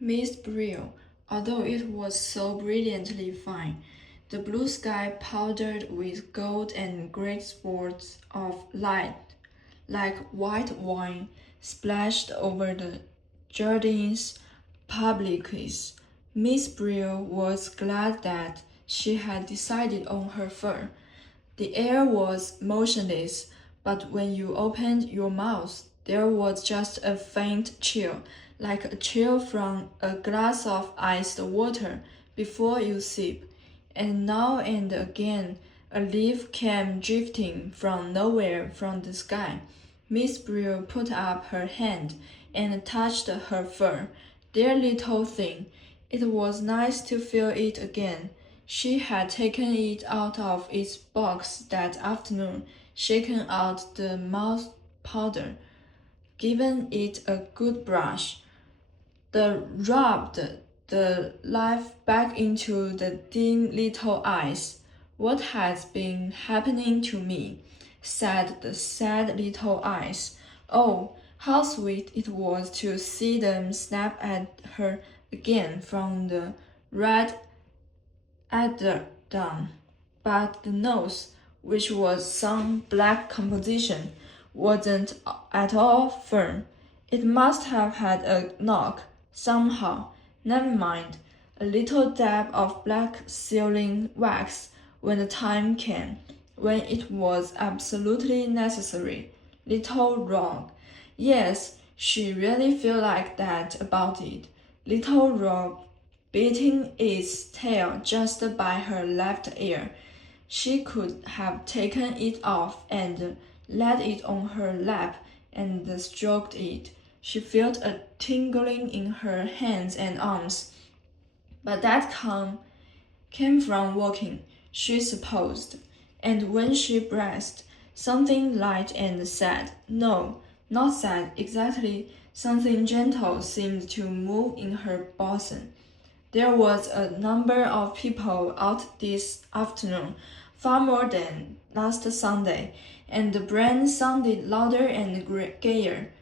Miss Brill, although it was so brilliantly fine, the blue sky powdered with gold and great spots of light, like white wine, splashed over the Jardins publics. Miss Brill was glad that she had decided on her fur. The air was motionless, but when you opened your mouth, there was just a faint chill, like a chill from a glass of iced water before you sip. And now and again, a leaf came drifting from nowhere from the sky. Miss Brill put up her hand and touched her fur. Dear little thing, it was nice to feel it again. She had taken it out of its box that afternoon, shaken out the mouth powder, given it a good brush, rubbed the life back into the dim little eyes. What has been happening to me? Said the sad little eyes. Oh, how sweet it was to see them snap at her again from the red dawn, but the nose, which was some black composition, wasn't at all firm. It must have had a knock, somehow. Never mind. A little dab of black sealing wax when the time came, when it was absolutely necessary. Little Rogue. Yes, she really felt like that about it. Little Rogue beating its tail just by her left ear. She could have taken it off and laid it on her lap and stroked it. She felt a tingling in her hands and arms, but that came from walking, she supposed. And when she breathed, something light and sad, no, not sad exactly, something gentle seemed to move in her bosom. There was a number of people out this afternoon, far more than last Sunday, and the band sounded louder and gayer.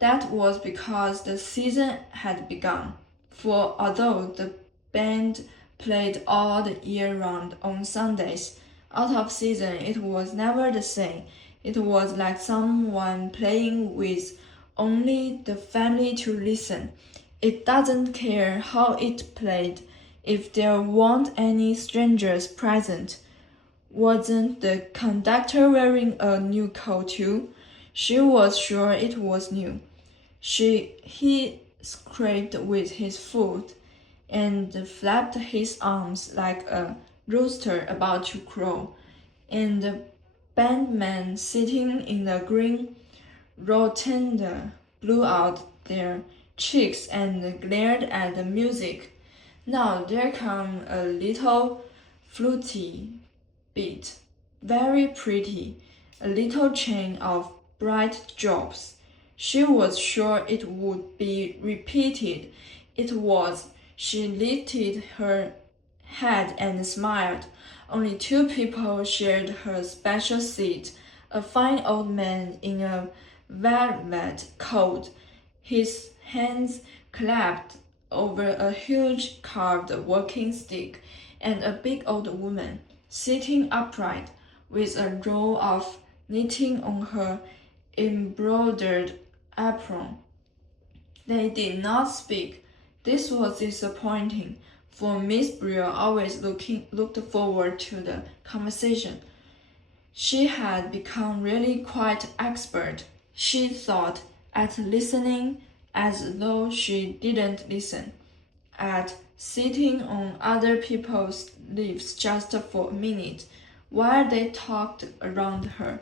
That was because the season had begun, for although the band played all the year round on Sundays, out of season it was never the same. It was like someone playing with only the family to listen. It doesn't care how it played if there weren't any strangers present. Wasn't the conductor wearing a new coat too? She was sure it was new. He scraped with his foot and flapped his arms like a rooster about to crow, and the bandmen sitting in the green rotunda blew out their cheeks and glared at the music. Now there came a little fluty beat, very pretty, a little chain of bright drops. She was sure it would be repeated. It was. She lifted her head and smiled. Only two people shared her special seat, a fine old man in a velvet coat, his hands clapped over a huge carved walking stick, and a big old woman, sitting upright, with a roll of knitting on her embroidered apron. They did not speak. This was disappointing, for Miss Brill always looked forward to the conversation. She had become really quite expert, she thought, at listening as though she didn't listen, at sitting on other people's lips just for a minute while they talked around her.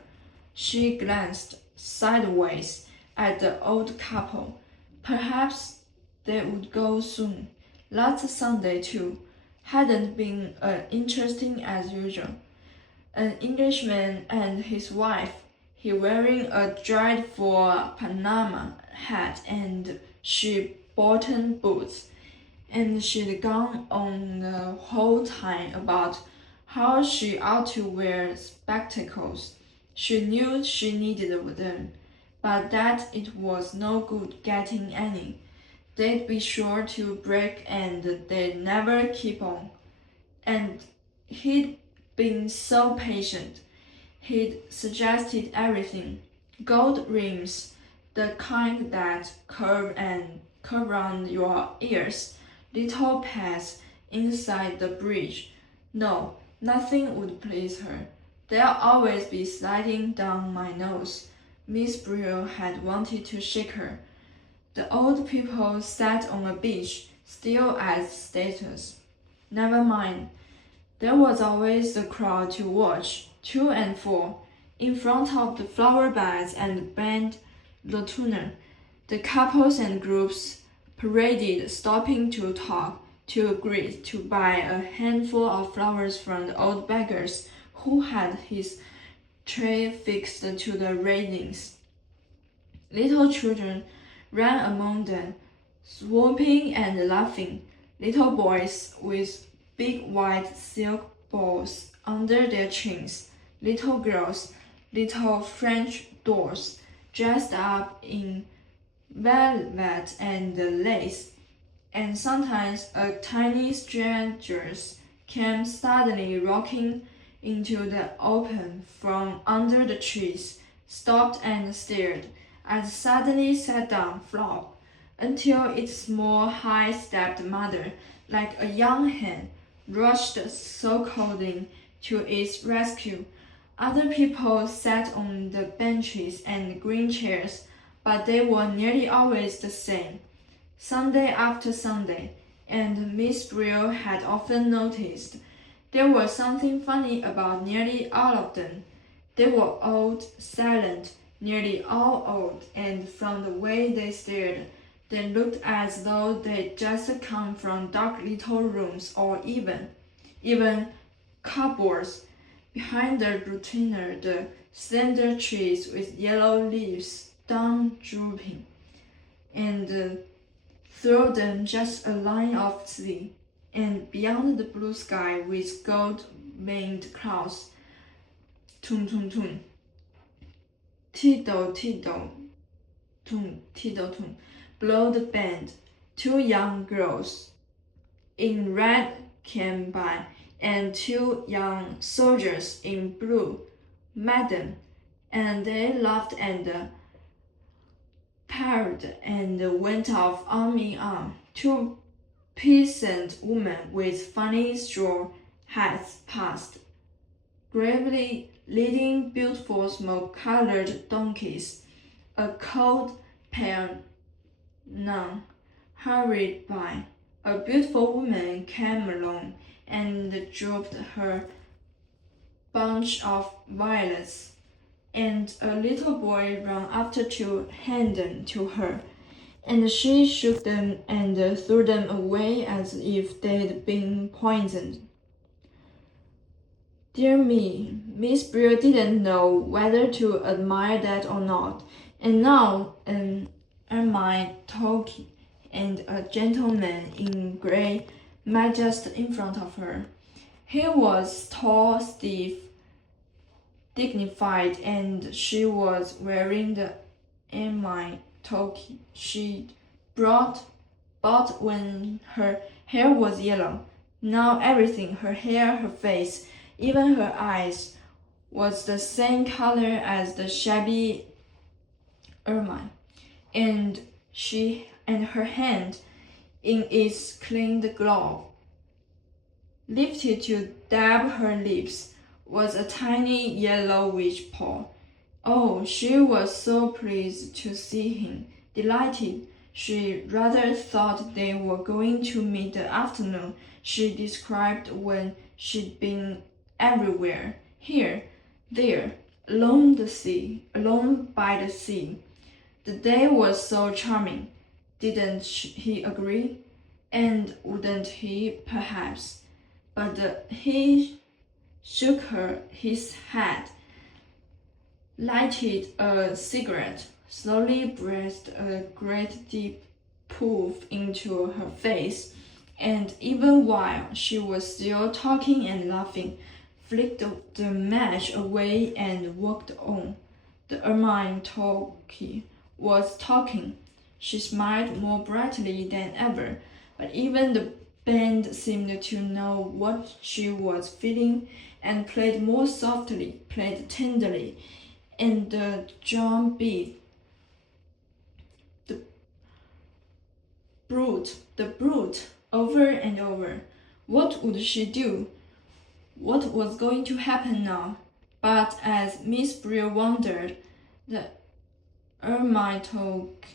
She glanced sideways at the old couple. Perhaps they would go soon. Last Sunday, too, hadn't been interesting as usual. An Englishman and his wife, he wearing a dreadful Panama hat and sheep-bottom boots, and she'd gone on the whole time about how she ought to wear spectacles. She knew she needed them, but that it was no good getting any. They'd be sure to break and they'd never keep on. And he'd been so patient. He'd suggested everything. Gold rings, the kind that curve around your ears, little pads inside the bridge. No, nothing would please her. They'll always be sliding down my nose. Miss Brill had wanted to shake her. The old people sat on a bench, still as statues. Never mind. There was always a crowd to watch, to and fro, in front of the flower beds and the band tuner. The couples and groups paraded, stopping to talk, to agree, to buy a handful of flowers from the old beggars who had his tray fixed to the railings. Little children ran among them, swooping and laughing. Little boys with big white silk balls under their chins. Little girls, little French dolls, dressed up in velvet and lace. And sometimes a tiny strangers came suddenly rocking into the open from under the trees, stopped and stared, and suddenly sat down flat, until its small high-stepped mother, like a young hen, rushed so-called to its rescue. Other people sat on the benches and green chairs, but they were nearly always the same, Sunday after Sunday, and Miss Brill had often noticed there was something funny about nearly all of them. They were old, silent, nearly all old, and from the way they stared, they looked as though they'd just come from dark little rooms or even cupboards. Behind the retainer, the slender trees with yellow leaves down drooping, and through them just a line of sea, and beyond the blue sky with gold-winged clouds. Tum tum tum. Tiddle tiddle. Tum tiddle tum. Blow the band. Two young girls in red came by, and two young soldiers in blue met them, and they laughed and purred and went off arm in arm. Two peasant women with funny straw hats passed, gravely leading beautiful smoke-colored donkeys. A cold, pale nun hurried by. A beautiful woman came along and dropped her bunch of violets, and a little boy ran after to hand them to her, and she shook them and threw them away as if they'd been poisoned. Dear me, Miss Brill didn't know whether to admire that or not, and now an ermine toque and a gentleman in grey met just in front of her. He was tall, stiff, dignified, and she was wearing the ermine toque she'd bought when her hair was yellow. Now everything, her hair, her face, even her eyes, was the same color as the shabby ermine, and her hand, in its cleaned glove, lifted to dab her lips, was a tiny yellow witch paw. Oh, she was so pleased to see him, delighted. She rather thought they were going to meet the afternoon she described when she'd been everywhere, here, there, along by the sea. The day was so charming, didn't he agree? And wouldn't he, perhaps? But he shook his head, lighted a cigarette, slowly breathed a great deep puff into her face, and even while she was still talking and laughing, flicked the match away and walked on. The ermine toque was talking. She smiled more brightly than ever, but even the band seemed to know what she was feeling and played more softly, played tenderly, and the drum beat. The brute, over and over. What would she do? What was going to happen now? But as Miss Brill wondered, the ermine took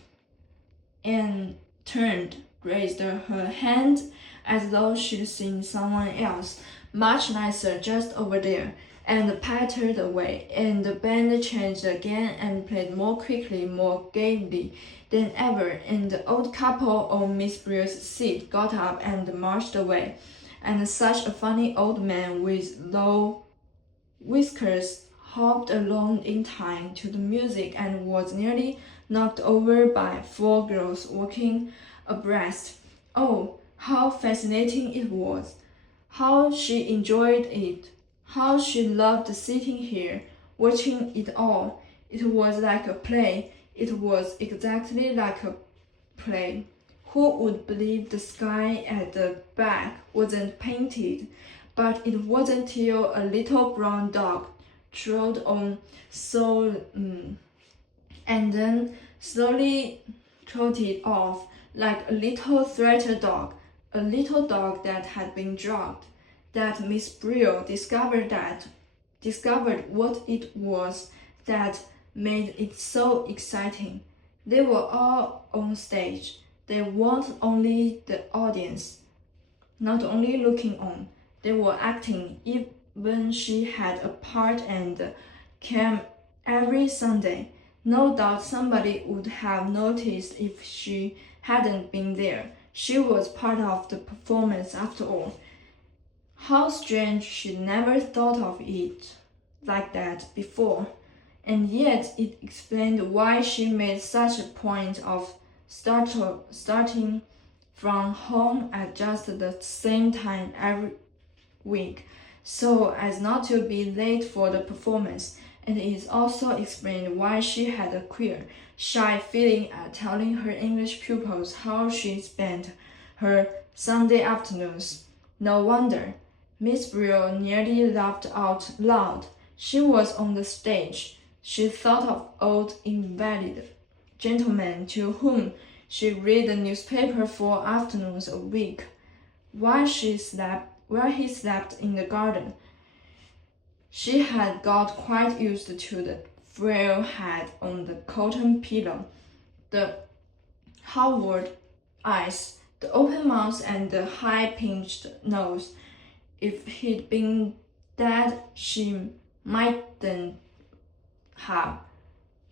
and turned, raised her hand as though she'd seen someone else, much nicer just over there, and pattered away, and the band changed again and played more quickly, more gaily than ever, and the old couple on Miss Brill's seat got up and marched away, and such a funny old man with low whiskers hopped along in time to the music and was nearly knocked over by four girls walking abreast. Oh, how fascinating it was! How she enjoyed it! How she loved sitting here, watching it all! It was like a play. It was exactly like a play. Who would believe the sky at the back wasn't painted? But it wasn't till a little brown dog trod on and then slowly trotted off like a little threatened dog, a little dog that had been drugged, that Miss Brill discovered what it was that made it so exciting. They were all on stage. They weren't only the audience, not only looking on. They were acting. Even she had a part and came every Sunday. No doubt somebody would have noticed if she hadn't been there. She was part of the performance after all. How strange she'd never thought of it like that before. And yet it explained why she made such a point of starting from home at just the same time every week, so as not to be late for the performance. And it also explained why she had a queer, shy feeling at telling her English pupils how she spent her Sunday afternoons. No wonder. Miss Brill nearly laughed out loud. She was on the stage. She thought of old invalid gentlemen to whom she read the newspaper 4 afternoons a week, while he slept in the garden. She had got quite used to the frail head on the cotton pillow, the Howard eyes, the open mouth, and the high-pinched nose. If he'd been dead, she mightn't have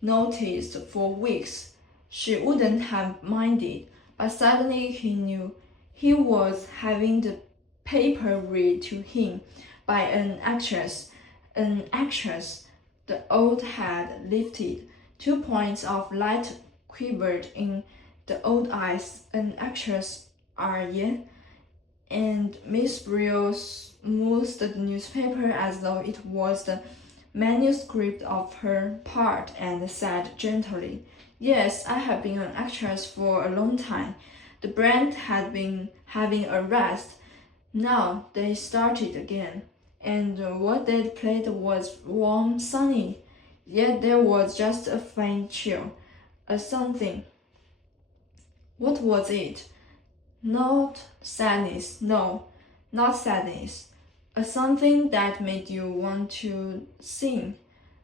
noticed for weeks. She wouldn't have minded, but suddenly he knew he was having the paper read to him by an actress. The old head lifted. 2 points of light quivered in the old eyes. An actress, are ye? And Miss Brill smoothed the newspaper as though it was the manuscript of her part and said gently, "Yes, I have been an actress for a long time. The brand had been having a rest. Now they started again, and what they'd played was warm, sunny, yet there was just a faint chill, a something. What was it? Not sadness, no, not sadness. A something that made you want to sing.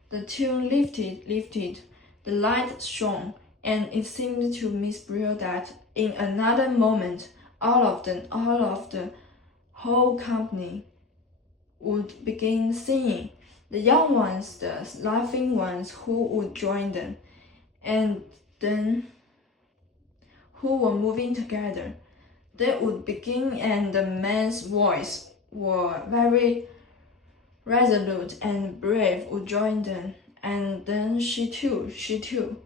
The tune lifted, the light shone, and it seemed to Miss Brill that in another moment all of the whole company would begin singing. The young ones, the laughing ones who would join them, and then who were moving together. They would begin, and the man's voice were very resolute and brave would join them, and then she too,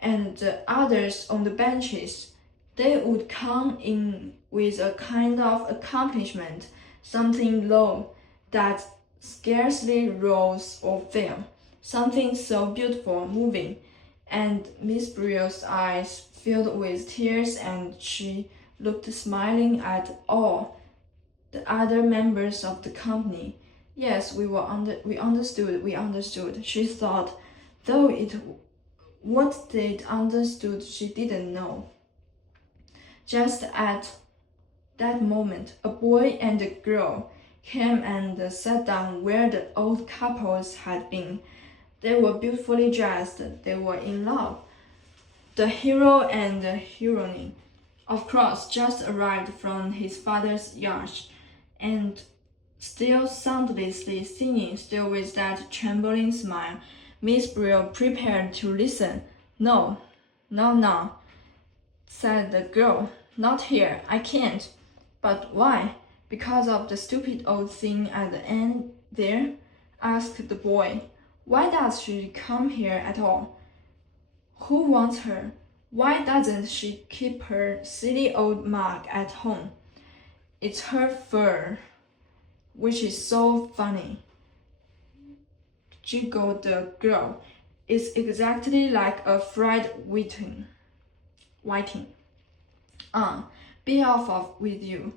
and the others on the benches. They would come in with a kind of accomplishment, something low that scarcely rose or fell, something so beautiful, moving, and Miss Brill's eyes filled with tears, and she looked smiling at all the other members of the company. Yes, we understood, she thought, though what they'd understood she didn't know. Just at that moment, a boy and a girl came and sat down where the old couples had been. They were beautifully dressed. They were in love. The hero and the heroine, of course, just arrived from his father's yacht, and still soundlessly singing, still with that trembling smile, Miss Brill prepared to listen. No, no, said the girl. Not here. I can't. But why? Because of the stupid old thing at the end there? Asked the boy. Why does she come here at all? Who wants her? Why doesn't she keep her silly old mug at home? It's her fur, which is so funny, giggled the girl. It's exactly like a fried whiting. Be off with you,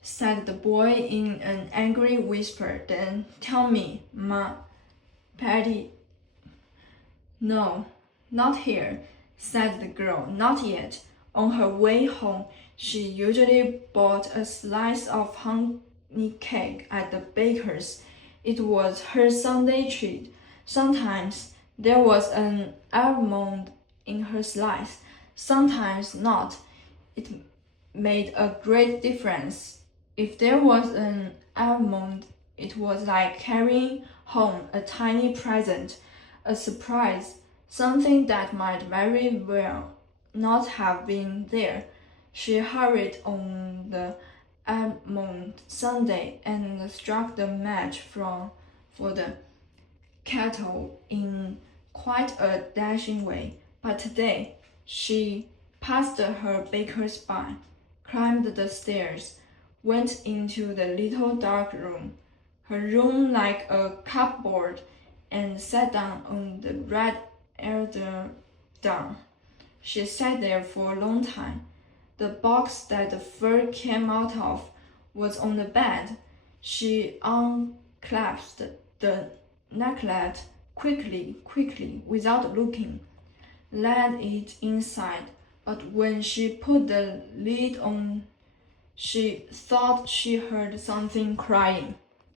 said the boy in an angry whisper. Then tell me, Patty. No, not here, said the girl. Not yet. On her way home, she usually bought a slice of honey cake at the baker's. It was her Sunday treat. Sometimes there was an almond in her slice, sometimes not. It made a great difference. If there was an almond, it was like carrying home a tiny present, a surprise, something that might very well not have been there. She hurried on the almond Sunday and struck the match for the kettle in quite a dashing way. But today, she passed her baker's barn, climbed the stairs, went into the little dark room, her room like a cupboard, and sat down on the red eider down. She sat there for a long time. The box that the fur came out of was on the bed. She unclasped the necklet quickly, without looking, laid it inside, but when she put the lid on, she thought she heard something crying.